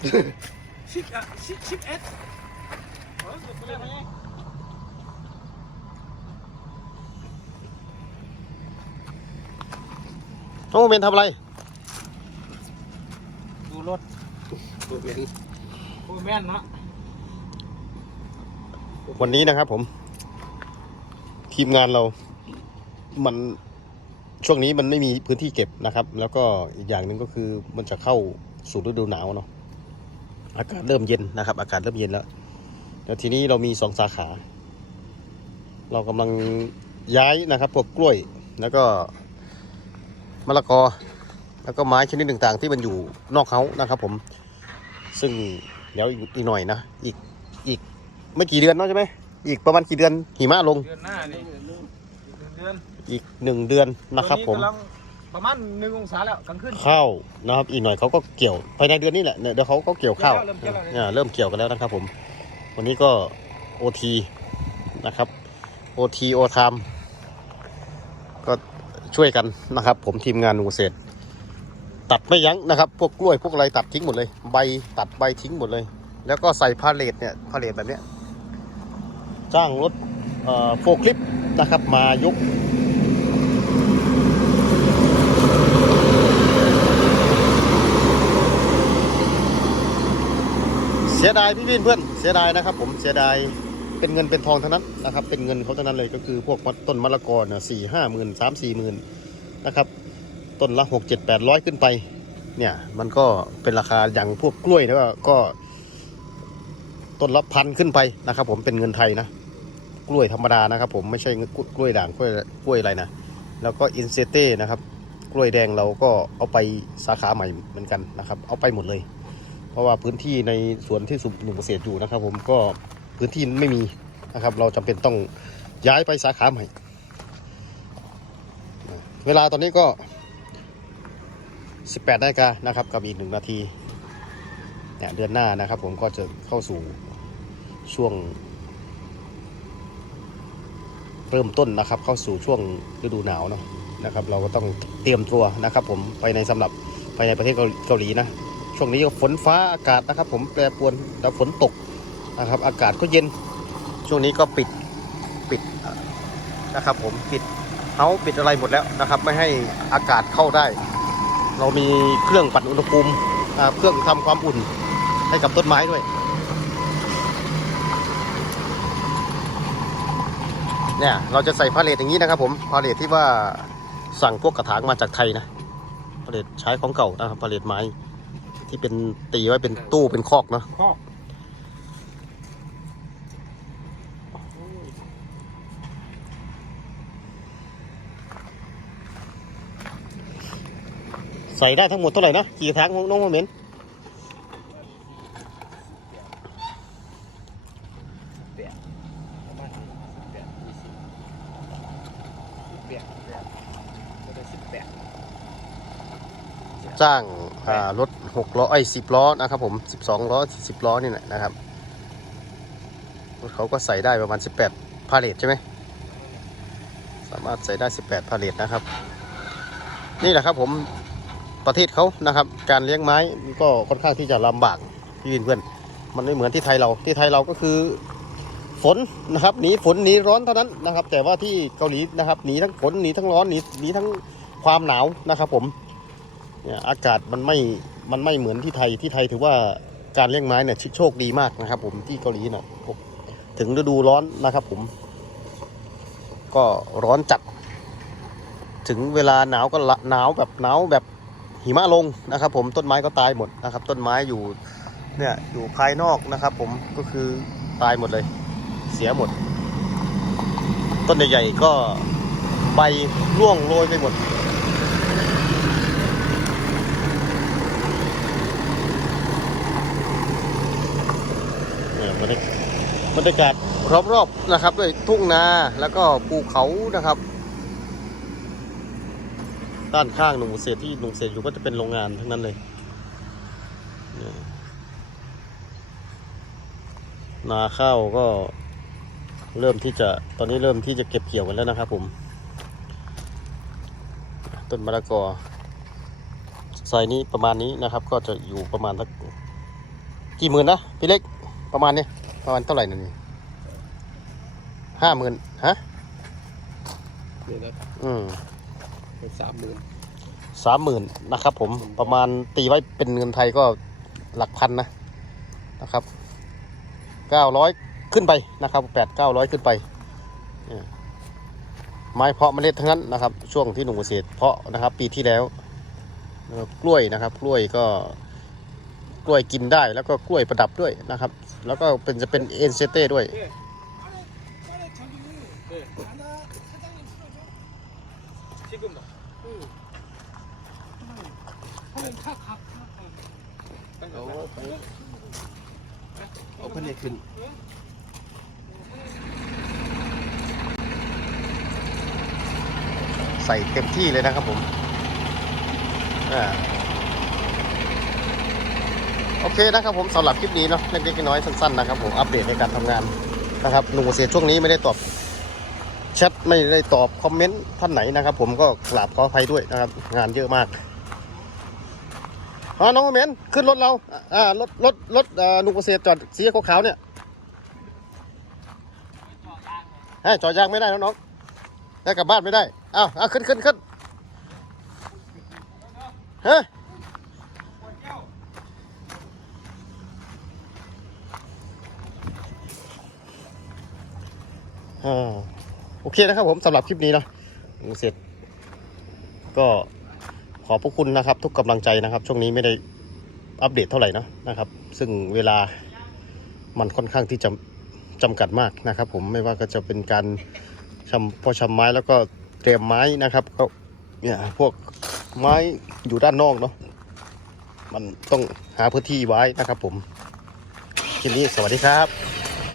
ชิปอะชิปชิปเอสเออเดี๋ยวไปเรียกให้น้องโมเมนทำอะไร ดูรถโอ้แม่นเนาะวันนี้นะครับผม ทีมงานเรา มันช่วงนี้มันไม่มีพื้นที่เก็บนะครับ แล้วก็อีกอย่างหนึ่งก็คือมันจะเข้าสู่ฤดูหนาวเนาะ อากาศเริ่มเย็นนะครับ อากาศเริ่มเย็นแล้วแล้วทีนี้เรามีสองสาขา เรากำลังย้ายนะครับพวกกล้วยแล้วก็มะละกอ แล้วก็ไม้ชนิดต่างๆ ที่มันอยู่นอกเขานะครับ ผม ซึ่งเดี๋ยวอีกหน่อยนะอีกอีกไม่กี่เดือนเนาะใช่ไหมอีกประมาณกี่เดือนหิมะลงเดือนหน้านี่เดือนอีกหนึ่งเดือนนะครับ ผมกำลัง ประมาณหนึ่งองศาแล้วกลางคืน ข้าวนะครับ อีกหน่อยเขาก็เกี่ยวภายในเดือนนี้แหละเนี่ยเดี๋ยวเขาก็เกี่ยวข้าวเริ่มเกี่ยวแล้วเนี่ยเริ่มเกี่ยวกันแล้วนะครับผม วันนี้ก็โอทีนะครับโอทีโอทามก็ช่วยกันนะครับ ผมทีมงานหนูเกษตร ตัดไม่ยั้งนะครับ พวกกล้วยพวกอะไรตัดทิ้งหมดเลย ใบตัดใบทิ้งหมดเลย แล้วก็ใส่พาเลทเนี่ยพาเลทแบบเนี้ยจ้างรถเอ่อโฟคลิปนะครับ มายก เสียดายพี่พี่เพื่อนเสียดายนะครับ ผมเสียดายเป็นเงินเป็นทองเทั้งนั้นนะครับ เป็นเงินเขาเทั้งนั้นเลยก็คือพวกต้นมะละกอเนี่ยสี่ห้าหมื่นสามสี่หมื่นนะครับต้นละหกเจ็ดแปดร้อยขึ้นไป เนี่ยมันก็เป็นราคาอย่างพวกกล้วยแล้วก็ต้นละพันขึ้นไปนะครับ ผมเป็นเงินไทยนะกล้วยธรรมดานะครับ ผมไม่ใช่กล้วยด่างกล้วยกล้วยอะไรนะแล้วก็อินเซเต้นะครับ กล้วยแดงเราก็เอาไปสาขาใหม่เหมือนกันนะครับ เอาไปหมดเลย เพราะว่าพื้นที่ในสวนที่สุหนุ่มเกษตรอยู่นะครับ ผมก็พื้นที่ไม่มีนะครับ เราจำเป็นต้องย้ายไปสาขาใหม่ เวลาตอนนี้ก็ 18นาฬิกานะครับกับอีกหนึ่งนาทีเนี่ยเดือนหน้านะครับ ผมก็จะเข้าสู่ช่วง เริ่มต้นนะครับ เข้าสู่ช่วงฤดูหนาวเนาะนะครับ เราก็ต้องเตรียมตัวนะครับ ผมไปในสำหรับไปในประเทศเกาหลีนะ ช่วงนี้ก็ฝนฟ้าอากาศนะครับผมแปรปรวนแล้วฝนตกนะครับ อากาศก็เย็น ช่วงนี้ก็ปิดปิดนะครับผมปิดเฮาปิดอะไรหมดแล้วนะครับ ไม่ให้อากาศเข้าได้ เรามีเครื่องปั่นอุณหภูมิเครื่องทำความอุ่นให้กับต้นไม้ด้วยเนี่ยเราจะใส่พาเลทอย่างนี้นะครับผมพาเลทที่ว่าสั่งพวกกระถางมาจากไทยนะพาเลทใช้ของเก่านะครับพาเลทไม้ ที่เป็นตีไว้เป็นตู้เป็นคอกเนาะคอกใส่ได้ทั้งหมดเท่าไหร่นะกี่ถังน้องโมเมน จ้างอ่ารถหกล้อไอ้สิบล้อนะครับผมสิบสองล้อสิบล้อนี่แหละนะครับรถเขาก็ใส่ได้ประมาณสิบแปดพาเลทใช่ไหมสามารถใส่ได้สิบแปดพาเลทนะครับ นี่แหละครับผมประเทศเขานะครับ การเลี้ยงไม้ก็ค่อนข้างที่จะลำบากพี่วินเพื่อนมันไม่เหมือนที่ไทยเราที่ไทยเราก็คือฝนนะครับหนีฝนหนีร้อนเท่านั้นนะครับ แต่ว่าที่เกาหลีนะครับหนีทั้งฝนหนีทั้งร้อนหนีหนีทั้งความหนาวนะครับผม เนี่ยอากาศมันไม่มันไม่เหมือนที่ไทยที่ไทยถือว่าการเลี้ยงไม้เนี่ยโชคดีมากนะครับ ผมที่เกาหลีน่ะถึงฤดูร้อนนะครับ ผม ก็ร้อนจัด ถึงเวลาหนาวก็หนาวแบบหนาวแบบหิมะลงนะครับ ผมต้นไม้ก็ตายหมดนะครับ ต้นไม้อยู่เนี่ยอยู่ภายนอกนะครับ ผมก็คือตายหมดเลย เสียหมด ต้นใหญ่ๆก็ใบร่วงโรยไปหมด เนี่ยบรรยาก บรรยากาศรอบๆนะครับ ด้วยทุ่งนาแล้วก็ภูเขานะครับ ด้านข้างหนุ่มเกษที่หนุ่มเกษอยู่ก็จะเป็นโรงงานทั้งนั้นเลยนาข้าวก็เริ่มที่จะตอนนี้เริ่มที่จะเก็บเกี่ยวกันแล้วนะครับผม ต้นมะละกอไซนี้ประมาณนี้นะครับ ก็จะอยู่ประมาณสักกี่หมื่นนะพี่เล็กประมาณนี้ ประมาณเท่าไหร่นั่นนี่ห้าหมื่นฮะเดี๋ยวนะอืมเป็นสามหมื่นสามหมื่นนะครับ ผมประมาณตีไว้เป็นเงินไทยก็หลักพันนะนะครับเก้าร้อยขึ้นไปนะครับแปดเก้าร้อยขึ้นไปเนี่ยไม้เพาะเมล็ดทั้งนั้นนะครับ ช่วงที่หนุ่มเกษตรเพาะนะครับ ปีที่แล้วแล้วก็กล้วยนะครับ กล้วยก็ กล้วยกินได้ แล้วก็กล้วยประดับด้วยนะครับ แล้วก็เป็นจะเป็นเอ็นเซเต้ด้วย เอาเพันอกขึ้นใส่เต็มที่เลยนะครับผมอ่า โอเคนะครับผมสำหรับคลิปนี้เนาะเล็กๆน้อยๆสั้นๆนะครับผมอัปเดตในการทำงานนะครับหนุ่มเกษตรช่วงนี้ไม่ได้ตอบแชทไม่ได้ตอบคอมเมนต์ท่านไหนนะครับ ผมก็กราบขออภัยด้วยนะครับ งานเยอะมากอ๋อน้องโมเมนขึ้นรถเราอ่ารถรถรถเอ่อหนุ่มเกษตรจอดสีขาวๆเนี่ยให้จอดยางไม่ได้น้องๆได้กลับบ้านไม่ได้อ้าวอ้าวขึ้นขึ้นขึ้นเฮ้ อ่าโอเคนะครับผมสำหรับคลิปนี้เนาะเสร็จ ก็ขอบพระคุณนะครับ ทุกกำลังใจนะครับ ช่วงนี้ไม่ได้อัปเดตเท่าไหร่นะนะครับ ซึ่งเวลามันค่อนข้างที่จะจำกัดมากนะครับ ผมไม่ว่าก็จะเป็นการชำพอชำไม้แล้วก็เตรียมไม้นะครับก็เนี่ยพวกไม้อยู่ด้านนอกเนาะมันต้องหาพื้นที่ไว้นะครับผมคลิปนี้สวัสดีครับ